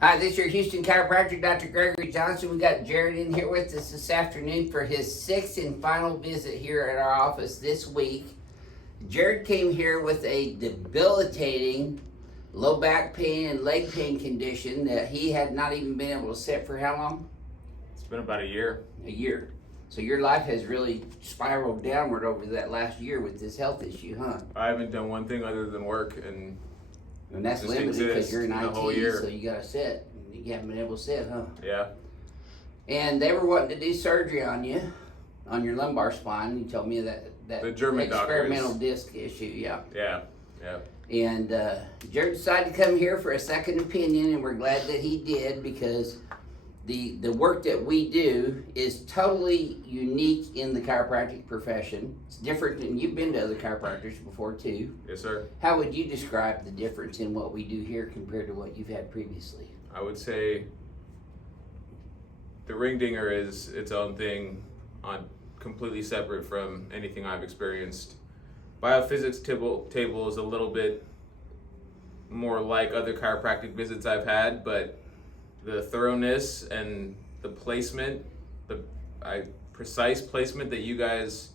Hi, this is your Houston chiropractor, Dr. Gregory Johnson. We got Jared in here with us this afternoon for his sixth and final visit here at our office this week. Jared came here with a debilitating low back pain and leg pain condition that he had not even been able to sit for how long? It's been about a year. A year. So your life has really spiraled downward over that last year with this health issue, huh? I haven't done one thing other than work, and that's just limited because exist you're in the IT, whole year. so you gotta sit. You haven't been able to sit, huh? Yeah. And they were wanting to do surgery on you, on your lumbar spine. You told me that The German experimental doctors. disc issue, yeah. Yeah. And Jared decided to come here for a second opinion, and we're glad that he did because the work that we do is totally unique in the chiropractic profession. It's different than you've been to other chiropractors before too. Yes, sir. How would you describe the difference in what we do here compared to what you've had previously? I would say the ring dinger is its own thing, on completely separate from anything I've experienced. BioPhysics table is a little bit more like other chiropractic visits I've had, but the thoroughness and the placement, the precise placement that you guys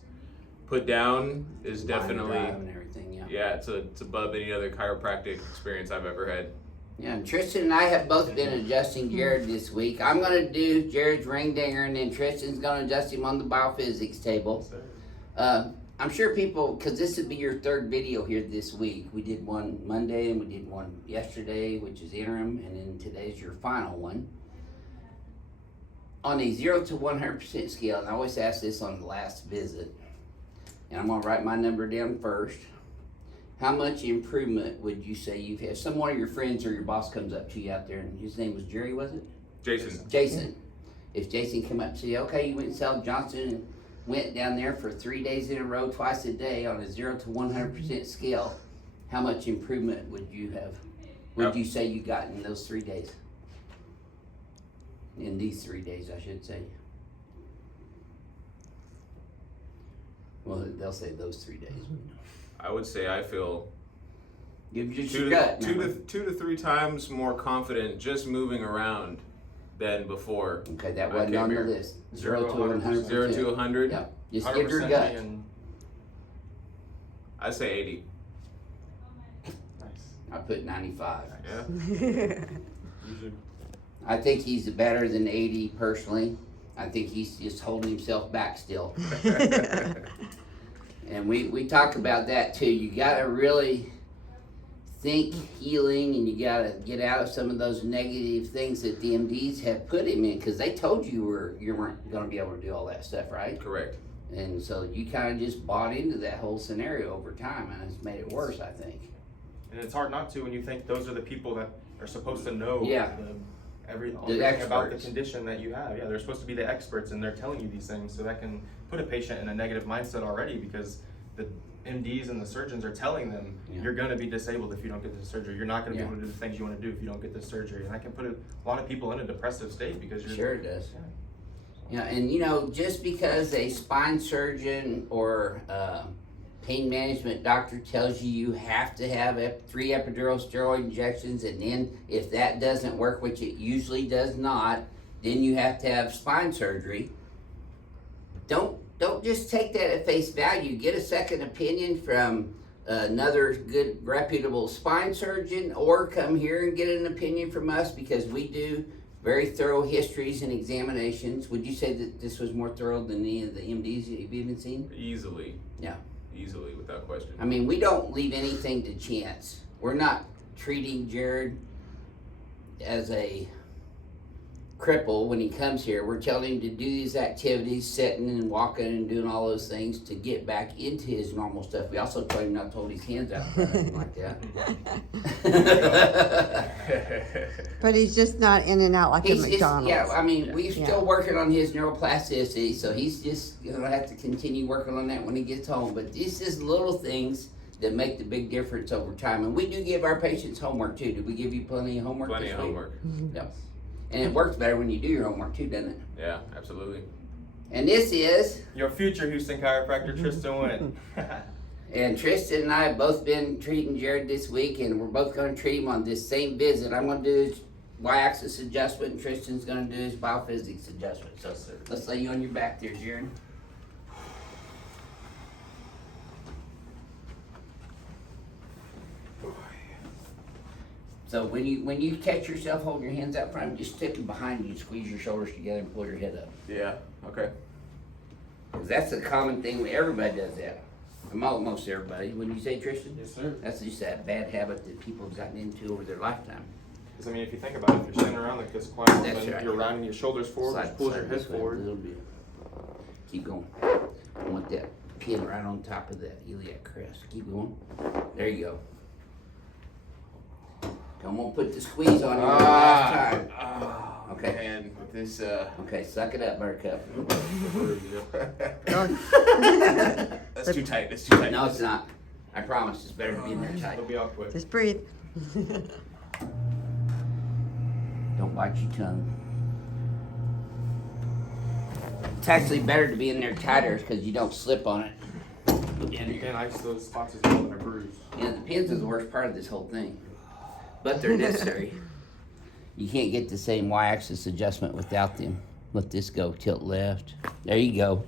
put down is definitely, and everything, yeah, it's above any other chiropractic experience I've ever had. Yeah, and Tristan and I have both been adjusting Jared this week. I'm going to do Jared's ring dinger, and then Tristan's going to adjust him on the BioPhysics table. I'm sure people, because this would be your third video here this week. We did one Monday, and we did one yesterday, which is interim, and then today's your final one. On a 0 to 100% scale, and I always ask this on the last visit, and I'm going to write my number down first. How much improvement would you say you've had? Some one of your friends or your boss comes up to you out there, and his name was Jerry, was it? Jason. If Jason come up to you, okay, you went and saw Johnson and went down there for 3 days in a row, twice a day on a 0 to 100% scale, how much improvement would you have? Would you say you got in those 3 days? In these 3 days, I should say. Well, they'll say those 3 days. I would say I feel Give you two your gut. to 3 times more confident just moving around than before. Okay, that wasn't on the list. 0 to 100%. 0 to 100? Yeah, just give your gut. I say 80. Nice. I put 95. Yeah. I think he's better than 80 personally. I think he's just holding himself back still. And we talk about that too. You gotta really think healing, and you gotta get out of some of those negative things that the MDs have put him in, because they told you you weren't gonna be able to do all that stuff, right? Correct. And so you kind of just bought into that whole scenario over time, and it's made it worse, I think. And it's hard not to when you think those are the people that are supposed to know everything about the condition that you have. Yeah, they're supposed to be the experts, and they're telling you these things, so that can put a patient in a negative mindset already, because the MDs and the surgeons are telling them you're going to be disabled if you don't get this surgery. You're not going to be able to do the things you want to do if you don't get this surgery, and that can put a lot of people in a depressive state because you're sure it does. Yeah, and you know, just because a spine surgeon or pain management doctor tells you have to have 3 epidural steroid injections, and then if that doesn't work, which it usually does not, then you have to have spine surgery. Don't just take that at face value. Get a second opinion from another good reputable spine surgeon, or come here and get an opinion from us, because we do very thorough histories and examinations. Would you say that this was more thorough than any of the MDs you've even seen? Easily. Yeah. Easily, without question. I mean, we don't leave anything to chance. We're not treating Jared as a cripple when he comes here. We're telling him to do these activities, sitting and walking and doing all those things to get back into his normal stuff. We also told him not to hold his hands out or anything like that. But he's just not in and out like a McDonald's. Yeah, I mean, we're still working on his neuroplasticity, so he's just going to have to continue working on that when he gets home. But this is little things that make the big difference over time. And we do give our patients homework too. Did we give you plenty of homework? Plenty of homework. Yep. And it works better when you do your homework too, doesn't it? Yeah, absolutely. And this is your future Houston chiropractor, Tristan Wynn. And Tristan and I have both been treating Jared this week, and we're both going to treat him on this same visit. I'm going to do Y-axis adjustment, and Tristan's gonna do his biophysics adjustment. So let's lay you on your back there, Jaron. So when you catch yourself holding your hands out front, just stick them behind you, squeeze your shoulders together, and pull your head up. Yeah. Okay. 'Cause that's a common thing. Everybody does that. Most everybody. Wouldn't you say, Tristan? Yes, sir. That's just that bad habit that people have gotten into over their lifetime. Because, I mean, if you think about it, if you're sitting around like this quite often, That's right. you're rounding your shoulders forward, which pulls your head this way forward. A little bit. Keep going. I want that pin right on top of that iliac crest. Keep going. There you go. Come on, put the squeeze on you one last time. Okay. And with this, Okay, suck it up, Buttercup. that's too tight. That's too tight. No, it's not. I promise. It's better to be in there tight. It'll be out quick. Just breathe. Don't bite your tongue. It's actually better to be in there tighter because you don't slip on it. You can ice those spots as well that are bruised. Yeah, the pins are the worst part of this whole thing, but they're necessary. You can't get the same Y-axis adjustment without them. Let this go. Tilt left. There you go.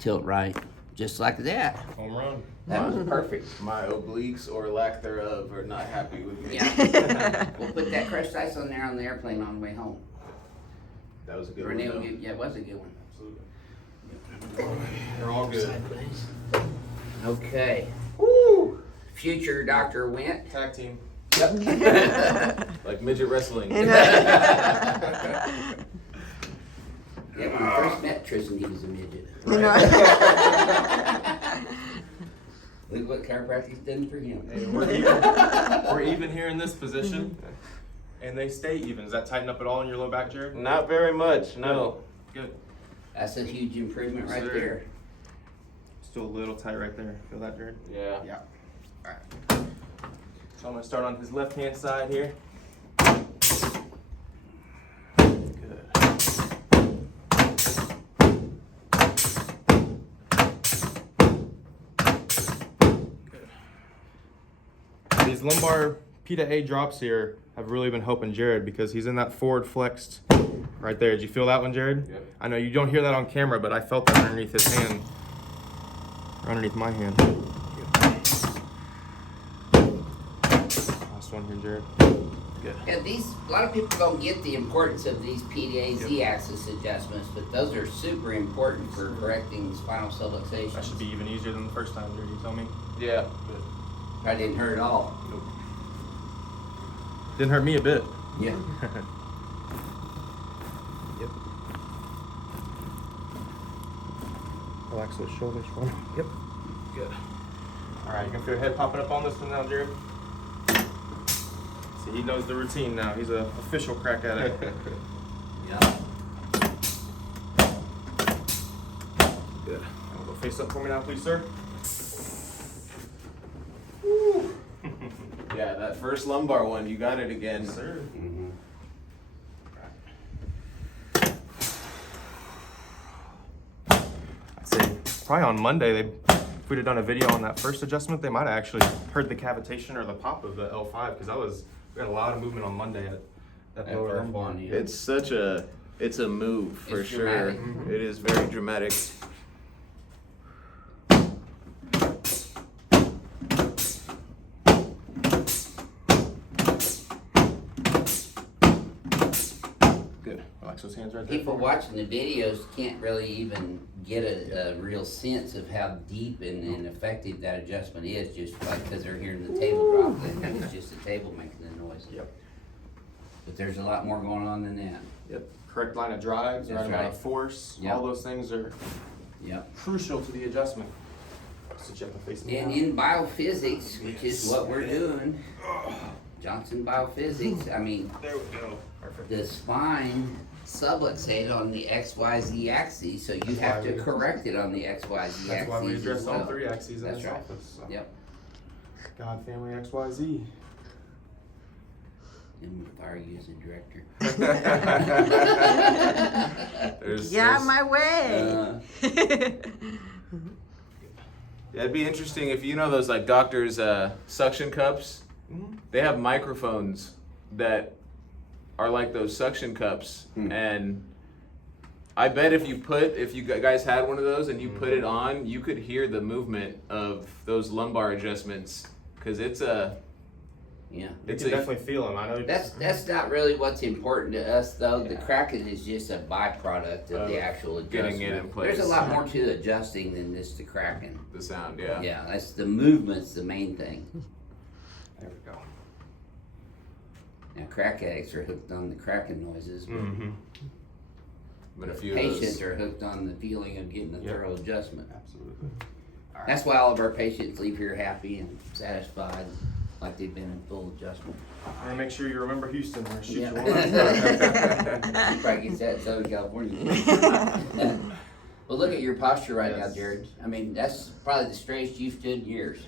Tilt right. Just like that. Home run. That was perfect. My obliques or lack thereof are not happy with me. Yeah. We'll put that crushed ice on there on the airplane on the way home. That was a good Renee one. will give, yeah, it was a good one. Absolutely. They're all good. Okay. Woo! Future Dr. Went. Tag team. Yep. Like midget wrestling. Yeah, when I first met Tristan, he was a midget. Look what chiropractic's done for him. Hey, we're even here in this position, and they stay even. Does that tighten up at all in your low back, Jared? Not very much, no. Good. That's a huge improvement right Sir. there. Still a little tight right there. Feel that, Jared? Yeah. Yeah. All right. So I'm gonna start on his left-hand side here. Good. These lumbar P to A drops here have really been helping Jared because he's in that forward flexed right there. Did you feel that one, Jared? Yep. I know you don't hear that on camera, but I felt that underneath his hand. Or underneath my hand. Last one here, Jared. Good. Yeah, a lot of people don't get the importance of these PDA Z-axis adjustments, but those are super important for correcting spinal subluxation. That should be even easier than the first time, Jared. You tell me? Yeah. Good. I didn't hurt at all. Nope. Didn't hurt me a bit. Yeah. Yep. Relax those shoulders for me. Yep. Good. All right, you can feel your head popping up on this one now, Jared. See, he knows the routine now. He's an official crack at it. Yeah. Good. Go face up for me now, please, sir. Yeah, that first lumbar one, you got it again. Yes, sir. Mm-hmm. I'd say probably on Monday, if we'd have done a video on that first adjustment, they might have actually heard the cavitation or the pop of the L5 because we had a lot of movement on Monday at that That lower first lumbar. one, yeah. It's a move for It's sure. dramatic. It is very dramatic. Good. Relax those hands right there. People watching the videos can't really even get a real sense of how deep and effective that adjustment is, just like because they're hearing the table drop. They think it's just the table making the noise. Yep. But there's a lot more going on than that. Yep. Correct line of drives, That's right amount right. of force. Yep. All those things are Yep. crucial to the adjustment. Sit you up and face me And now. in biophysics, which is what we're doing, Johnson Biophysics, I mean, There we go. Perfect. the spine subluxated on the XYZ axis, so you have to correct it on the XYZ axis. That's why we address as all well. three axes in That's this right. office. So. Yep. God, family, XYZ. And we'll fire you as a director. Get out of my way. Yeah, it'd be interesting if you know those like doctors' suction cups. Mhm. They have microphones that are like those suction cups, and I bet if you guys had one of those and you put it on, you could hear the movement of those lumbar adjustments, because it's a you can definitely feel them. I know that's not really what's important to us though. The cracking is just a byproduct of the actual adjustment. Getting it in place. There's a lot more to adjusting than just the cracking. The sound, yeah. Yeah, that's the movement's the main thing. There we go. Now crack addicts are hooked on the cracking noises, but a few patients are hooked on the feeling of getting a thorough adjustment. Absolutely. That's why all of our patients leave here happy and satisfied, like they've been in full adjustment. I'm gonna make sure you remember Houston. We're gonna shoot you one. He probably gets that in Southern California. Well, look at your posture right now, Jared. I mean, that's probably the straightest you've stood in years.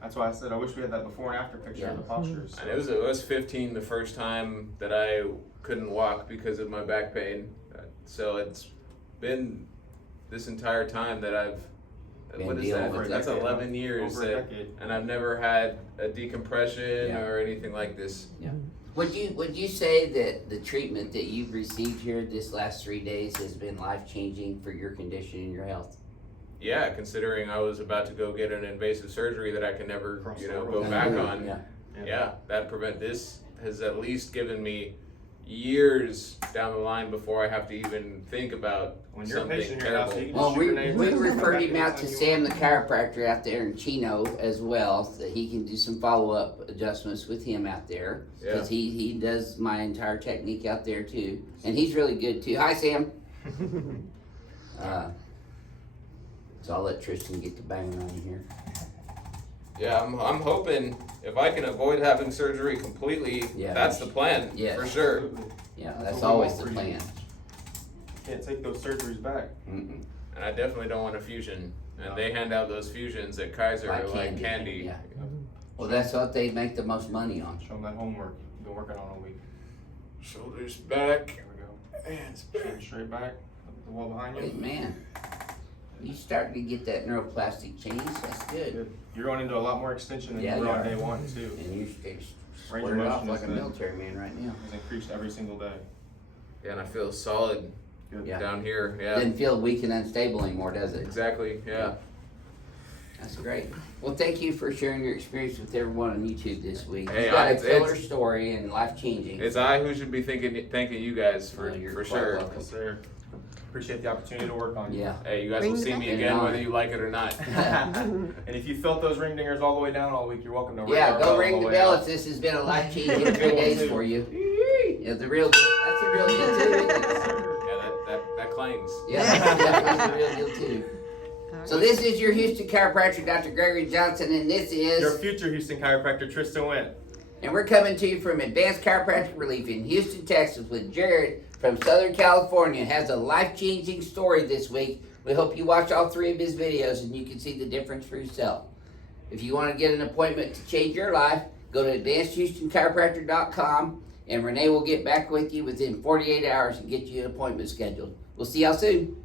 That's why I said I wish we had that before and after picture of the postures. And it was 15 the first time that I couldn't walk because of my back pain. So it's been this entire time that I've what is that? That's 11 years, and I've never had a decompression or anything like this. Yeah. Would you say that the treatment that you've received here this last 3 days has been life-changing for your condition and your health? Yeah, considering I was about to go get an invasive surgery that I can never, go back on. Yeah, this has at least given me years down the line before I have to even think about something terrible. Well, we referred him out to Sam the chiropractor out there in Chino as well, so that he can do some follow-up adjustments with him out there, because he does my entire technique out there too, and he's really good too. Hi, Sam. So I'll let Tristan get the banging on here. Yeah, I'm hoping if I can avoid having surgery completely, that's the plan, for sure. Yeah, that's always the plan. Can't take those surgeries back. And I definitely don't want a fusion. And they hand out those fusions at Kaiser like candy. Yeah. Well, that's what they make the most money on. Show them that homework you've been working on all week. Shoulders back. There we go. Hands straight back. The wall behind you. Hey, man. You starting to get that neuroplastic change. That's good. You're going into a lot more extension than you were on day one, too. And you're squared off like a military man right now. It's increased every single day. Yeah, and I feel solid down here. Yeah. Doesn't feel weak and unstable anymore, does it? Exactly. Yeah. That's great. Well, thank you for sharing your experience with everyone on YouTube this week. Hey, you got a killer story and life changing. It's I who should be thanking you guys for sure. Welcome, sir. Appreciate the opportunity to work on you. Yeah. Hey, you guys will see me again whether you like it or not. And if you felt those ring dingers all the way down all week, you're welcome to go ring the bell if this has been a life changing 3 days for you. Yeah, that's a real deal too. Yeah, that claims. Yeah, that's a real deal too. So this is your Houston chiropractor, Dr. Gregory Johnson, and this is your future Houston chiropractor, Tristan Wynn. And we're coming to you from Advanced Chiropractic Relief in Houston, Texas, with Jared from Southern California. Has a life-changing story this week. We hope you watch all 3 of his videos and you can see the difference for yourself. If you want to get an appointment to change your life, go to advancedhoustonchiropractor.com and Renee will get back with you within 48 hours and get you an appointment scheduled. We'll see y'all soon.